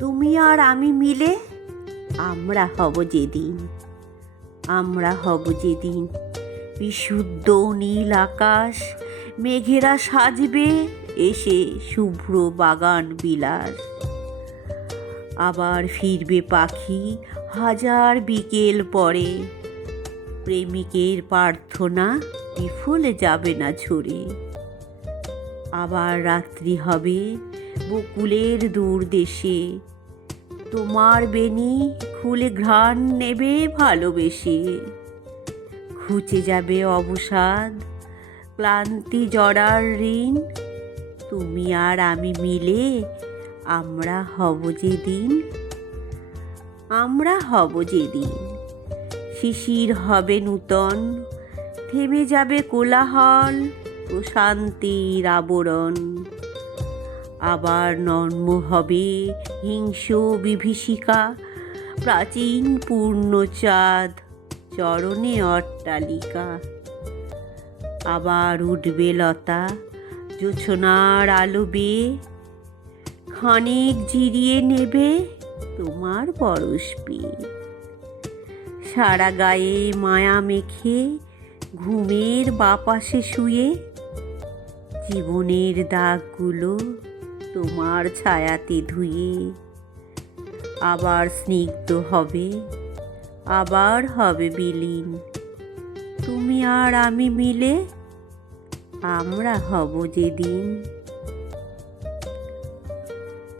তুমি আর আমি মিলে আমরা হব যেদিন, আমরা হব যেদিন বিশুদ্ধ নীল আকাশ, মেঘেরা সাজবে এসে শুভ্র বাগান বিলাস। আবার ফিরবে পাখি হাজার বিকেল পরে, প্রেমিকের প্রার্থনা বিফল যাবে না ঝরে। আবার রাত্রি হবে বকুলের দূর দেশে, তোমার বেনি খুলে ঘ্রাণ নেবে ভালোবেসে। ঘুচে যাবে অবসাদ, ক্লান্তি জড়ার ঋণ, তুমি আর আমি মিলে আমরা হব যেদিন, আমরা হব যেদিন। শিশির হবে নূতন, থেমে যাবে কোলাহল, প্রশান্তির আবরণ। আবার নর্ম হবে হিংস্র বিভীষিকা, প্রাচীন পূর্ণচাঁদ, চরণে অট্টালিকা। আবার উঠবে লতা জোছনার আলো বেয়ে, খানিক জিরিয়ে নেবে তোমার পরশ পেয়ে। সারা গায়ে মায়া মেখে ঘুমের বাপাশে শুয়ে, জীবনের দাগগুলো তোমার ছায়াতে ধুয়ে। আবার স্নিগ্ধ হবে, আবার হবে বিলীন, তুমি আর আমি মিলে আমরা হব যেদিন।